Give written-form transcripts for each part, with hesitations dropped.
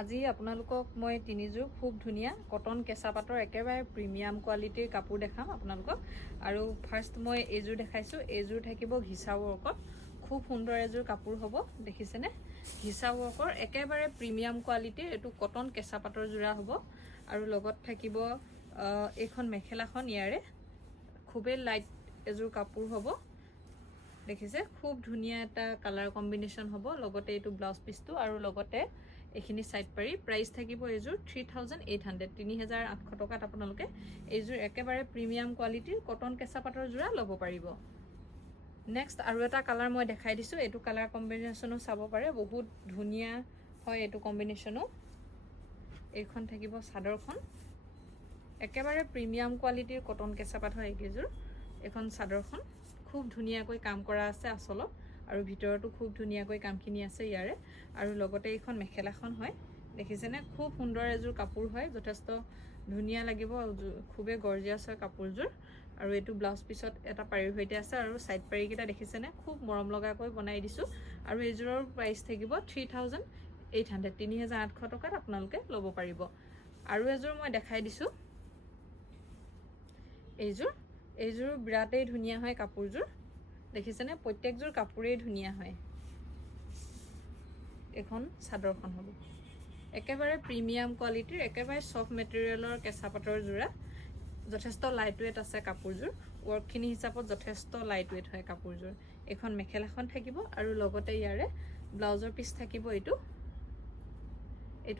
আজি আপোনালোকক মই তিনিযোৰ খুব ধুনীয়া কটন কেঁচা পাটৰ একেবাৰে প্ৰিমিয়াম কোৱালিটিৰ কাপোৰ দেখাম আপোনালোকক। আৰু ফাৰ্ষ্ট মই এইযোৰ দেখাইছোঁ। এইযোৰ থাকিব ঘিচা ৱৰ্কত, খুব সুন্দৰ এযোৰ কাপোৰ হ'ব, দেখিছেনে? ঘিচা ৱৰ্কৰ একেবাৰে প্ৰিমিয়াম কোৱালিটিৰ এইটো কটন কেঁচা পাটৰ যোৰা হ'ব। আৰু লগত থাকিব এইখন মেখেলাখন, ইয়াৰে খুবেই লাইট এযোৰ কাপোৰ হ'ব, দেখিছে? খুব ধুনীয়া এটা কালাৰ কম্বিনেশ্যন হ'ব। লগতে এইটো ব্লাউজ পিচটো আৰু লগতে এইখিনি সাইড পাৰি। প্ৰাইস থাকিব এইযোৰ 3800, 3800 টকাত আপোনালোকে এইযোৰ একেবাৰে প্ৰিমিয়াম কোৱালিটিৰ কটন কেঁচা পাটৰ যোৰা ল'ব পাৰিব। নেক্সট আৰু এটা কালাৰ মই দেখাই দিছোঁ। এইটো কালাৰ কম্বিনেশ্যনো চাব পাৰে, বহুত ধুনীয়া হয় এইটো কম্বিনেশ্যনো। এইখন থাকিব চাদৰখন, একেবাৰে প্ৰিমিয়াম কোৱালিটিৰ কটন কেঁচা পাট হয় এইকেইযোৰ। এখন চাদৰখন খুব ধুনীয়াকৈ কাম কৰা আছে আঁচলত, আৰু ভিতৰতো খুব ধুনীয়াকৈ কামখিনি আছে ইয়াৰে। আৰু লগতে এইখন মেখেলাখন হয়, দেখিছেনে? খুব সুন্দৰ এযোৰ কাপোৰ হয়, যথেষ্ট ধুনীয়া লাগিব, খুবেই গৰ্জিয়াছ হয় কাপোৰযোৰ। আৰু এইটো ব্লাউজ পিছত এটা পাৰীৰ সৈতে আছে, আৰু সাইড পাৰীকেইটা দেখিছেনে? খুব মৰম লগাকৈ বনাই দিছোঁ। আৰু এইযোৰৰ প্ৰাইচ থাকিব 3800, 3800 টকাত আপোনালোকে ল'ব পাৰিব। আৰু এযোৰ মই দেখাই দিছোঁ, এইযোৰ বিৰাটেই ধুনীয়া হয় কাপোৰযোৰ, দেখিছেনে? প্ৰত্যেকযোৰ কাপোৰেই ধুনীয়া হয়। এখন চাদৰখন হ'ব একেবাৰে প্ৰিমিয়াম কোৱালিটিৰ, একেবাৰে সফ্ট মেটেৰিয়েলৰ কেঁচা পাটৰ যোৰা, যথেষ্ট লাইট ৱেট আছে কাপোৰযোৰ। ৱৰ্কখিনি হিচাপত যথেষ্ট লাইট ৱেট হয় কাপোৰযোৰ। এখন মেখেলাখন থাকিব, আৰু লগতে ইয়াৰে ব্লাউজৰ পিচ থাকিব। এইটো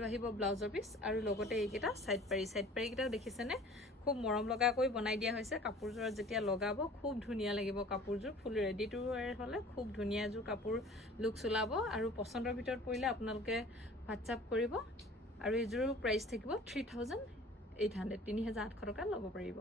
আহিব ব্লাউজৰ পিচ, আৰু লগতে এইকেইটা সাইড পাৰীকেইটাও দেখিছেনে? খুব মৰম লগাকৈ বনাই দিয়া হৈছে। কাপোৰযোৰত যেতিয়া লগাব খুব ধুনীয়া লাগিব কাপোৰযোৰ। ফুল ৰেডি টু ৱেৰ হ'লে খুব ধুনীয়া এযোৰ কাপোৰ লুকছ ওলাব। আৰু পচন্দৰ ভিতৰত পৰিলে আপোনালোকে হোৱাটছআপ কৰিব। আৰু এইযোৰৰ প্ৰাইচ থাকিব 3800, 3800 টকাত ল'ব পাৰিব।